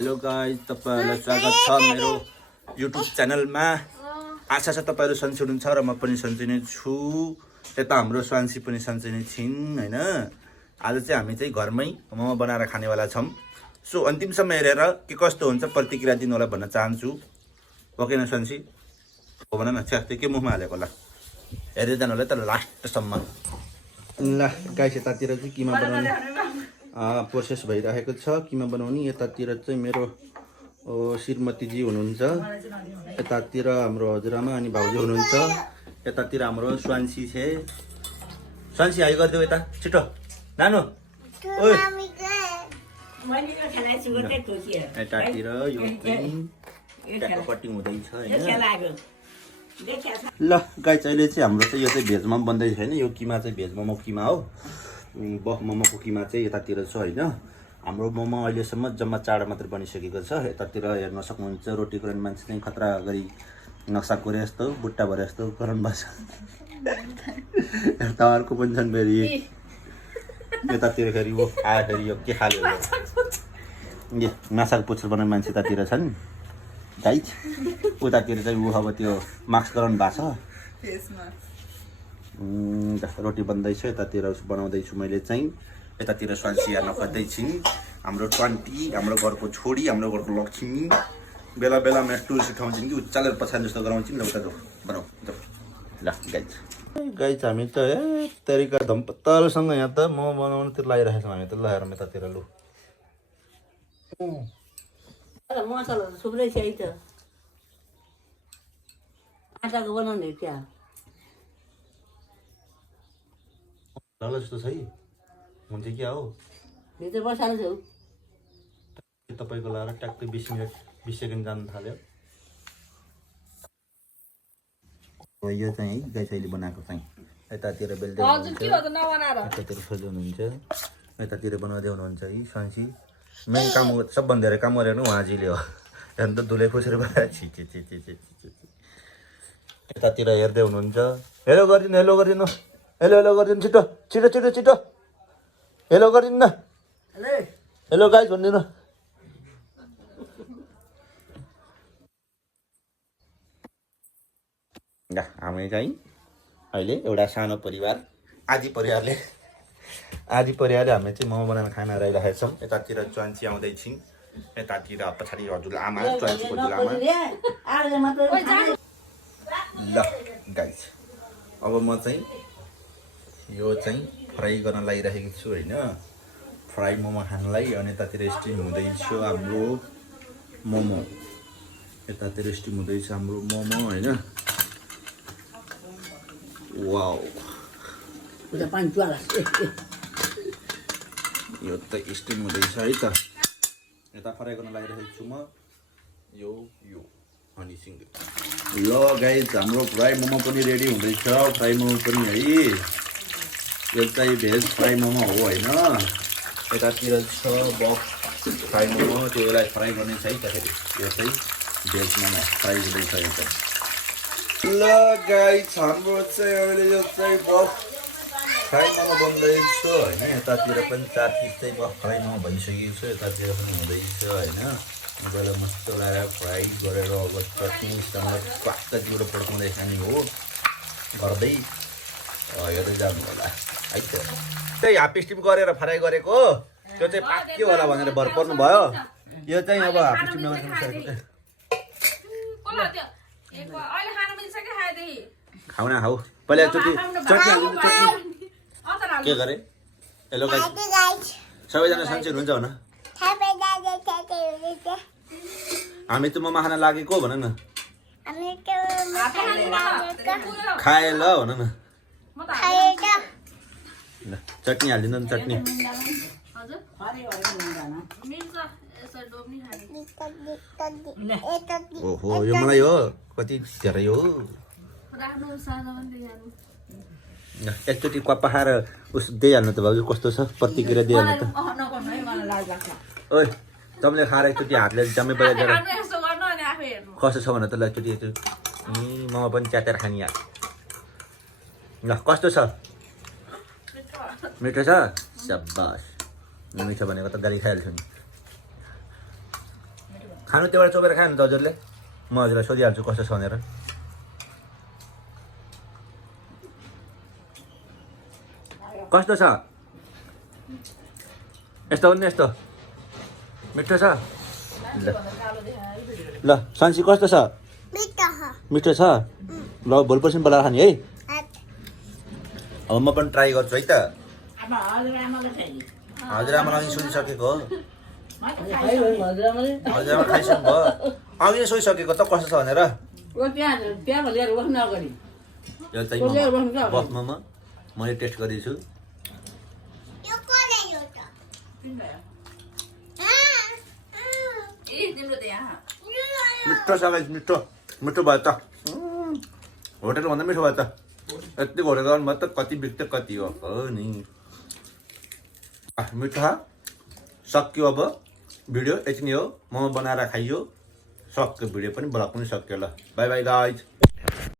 Hello guys, तपाईहरुलाई स्वागत छ मेरो युट्युब च्यानलमा। आशा छ तपाईहरु सन्चै हुनुहुन्छ र म पनि सन्चै नै छु। यता हाम्रो स्वान्सी पनि सन्चै नै छिन् हैन। आज चाहिँ हामी चाहिँ घरमै मोमो बनाएर खानेवाला छौं। सो अन्तिमसम्म हेरेर के कस्तो हुन्छ प्रतिक्रिया दिनु होला भन्न चाहन्छु। ओके न स्वान्सी? हो भन न, छ्या त्यो के मुखमा हालेको ल। हेर्दै जानु होला त लास्टसम्म। ल गाइस, यतातिर चाहिँ किमा बनाउने प्रोसेस भइरहेको छ। किमा बनाउने यतातिर चाहिँ मेरो श्रीमतीजी हुनुहुन्छ, यतातिर हाम्रो हजुरआमा अनि भाउजू हुनुहुन्छ, यतातिर हाम्रो स्वान्सी छ। स्वान्सी हाई गरिदेऊ यता छिटो नानु। ओइ यतातिर यो चाहिँ कटिङ हुँदैछ हैन। ल गाइस, अहिले चाहिँ हाम्रो चाहिँ यो चाहिँ भेजमा बन्दै छैन। यो किमा चाहिँ भेज मोमो किमा हो। मोमोको किमा चाहिँ यतातिर छ हैन। हाम्रो मोमो अहिलेसम्म जम्मा 4 मात्र बनिसकेको छ। यतातिर हेर्न सक्नुहुन्छ रोटी गर्ने मान्छे चाहिँ खतरा गरी नक्सा कोरे जस्तो बुट्टा भरे जस्तो गरम बस। यताहरुको पनि छन् फेरि। यतातिर फेरि वो आए फेरि यो के खाले हो यो माछाको पुच्छर बनाउने मान्छे यतातिर छन् गाइस। उतातिर चाहिँ उ अब त्यो मास्क गराउनु भएको छ, फेस मास्क। रोटी बन्दैछ, यतातिर बनाउँदैछु मैले चाहिँ। यतातिर स्वान्सी हेर्न खोज्दैछिन्। हाम्रो 20 हाम्रो घरको छोरी, हाम्रो घरको लक्ष्मी बेला बेलामा टुल सिकाउँछिन् कि उचालेर पछाडि जस्तो गराउँछिन्। ल उता जाऊ बनाऊ जाऊ। ल गाइस, गाइस हामी त तरिका धम्पत्तालसँग यहाँ त मोमो बनाउन त लागिरहेको छौँ हामी त। ल हेरौँ यतातिर लु। मसला त थुप्रै छ है त। आटाको बनाउने क्या ल जस्तो छ है। हुन्छ क्या हो भित्र बसाल्नु छु। तपाईको लाएर ट्याक्कै 20 मिनेट 20 सेकेन्ड जान थाल्यो। यो चाहिँ है गाइस अहिले बनाएको चाहिँ यतातिर बेल्दै हुनुहुन्छ, यतातिर सजाउनुहुन्छ, यतातिर बनाउँदै हुनुहुन्छ है स्वान्सी। मेन काम सबभन्दा धेरै काम गरेको उहाँजीले हो। हेर्नु त धुले खुसेर गएर छि छि छि छि छि छि। यतातिर हेर्दै हुनुहुन्छ। हेलो गरिदिनु, हेलो गरिदिनु, हेलो हेलो गरिदिनु, छिटो छिटो छिटो छिटो हेलो गरिदिनु न। हेलो गाइस भनिदिनु। हामी चाहिँ अहिले एउटा सानो परिवार आदि परिवारले हामी चाहिँ मोमो बनाएर खाना रहिरहेका छौँ। यतातिर स्वान्सी आउँदैछिन्, यतातिर पछाडि हजुरआमा स्वान्सीको हजुरआमा। ल गाइस, अब म चाहिँ यो चाहिँ फ्राई गर्न लागिरहेको छु हैन। फ्राई मोमो खानलाई। अनि यतातिर स्टिम हुँदैछ हाम्रो मोमो, यतातिर स्टिम हुँदैछ हाम्रो मोमो हैन। वाउ, यो त स्टिम हुँदैछ है त। यता फ्राई गर्न लागिरहेको छु म यो हनीसिङ। ल गाइस, हाम्रो फ्राई मोमो पनि रेडी हुँदैछ। फ्राई मोमो पनि है, यो चाहिँ भेज फ्राई मोमो हो हैन। यतातिर छ बक्स फ्राई मोमो, त्यो यसलाई फ्राई गर्ने छ है त। फेरि यो चाहिँ भेज मोमो फ्राई हुँदैछ यो चाहिँ। ल गाइस, हाम्रो चाहिँ अहिले यो चाहिँ बक्स फ्राई मोमो बन्दैछ हैन। यतातिर पनि 4 पिस चाहिँ बक्स फ्राई मोमो भइसकेको छ, यतातिर पनि हुँदैछ हैन। मजाले मस्त लगाएर फ्राई गरेर अब चटनीसँग स्वाद तिम्रो पड्काउँदै खाने हो गर्दै हेर्दै जानु होला है त। त्यही हाफ स्टिम गरेर फ्राई गरेको त्यो चाहिँ पाक्यो होला भनेर भर पर्नु भयो। यो चाहिँ अब हाफ स्टिम नगरेको खाउ न खाउ। पहिला चटनी के गरे? हेलो गाइस, सबैजना सन्चै हुनुहुन्छ भन। हामी त मोमो खान लागेको भन न। खाए ल भन न। ल चटनी हालिदिनु न, चटनी। ओहो, यो मलाई हो कति धेरै हो। एकचोटि पखाएर उस दिइहाल्नु त भाउजू, कस्तो छ प्रतिक्रिया दिइहाल्नु त। ओइ तपाईँले खाएर एकचोटि हातले जम्मै बजाएर कस्तो छ भने त ल एकचोटि मोमो पनि च्यातेर खाने यार। ल कस्तो छ? मिठो छ? स्याबास, मिठो भनेको त गाली खाइहाल्छु नि। खानु त्योबाट चोपेर खानु त हजुरले म हजुरलाई सोधिहाल्छु कस्तो छ भनेर कस्तो छ यस्तो हो नि यस्तो मिठो छ ल सान्सी कस्तो छ मिठो छ ल भोलि पर्सि बोलाएर खाने है अब म पनि ट्राई गर्छु है त हजुरआमालाई पनि सोधिसकेको हो हजुरआमा खाइसक्नु भयो अघि नै सोधिसकेको त कस्तो छ भनेर यो चाहिँ बस्नु मैले टेस्ट गरिदिन्छु मिठो छ गाइस मिठो मिठो भयो त होटेलभन्दा मिठो भयो त यति होटेल गर्नु भयो त कति बिक्थ्यो कति हो नि मिठो सक्यो अब भिडियो यति नै हो मोमो बनाएर खाइयो सक्यो भिडियो पनि ब्लग पनि सक्यो ल बाई बाई गाइज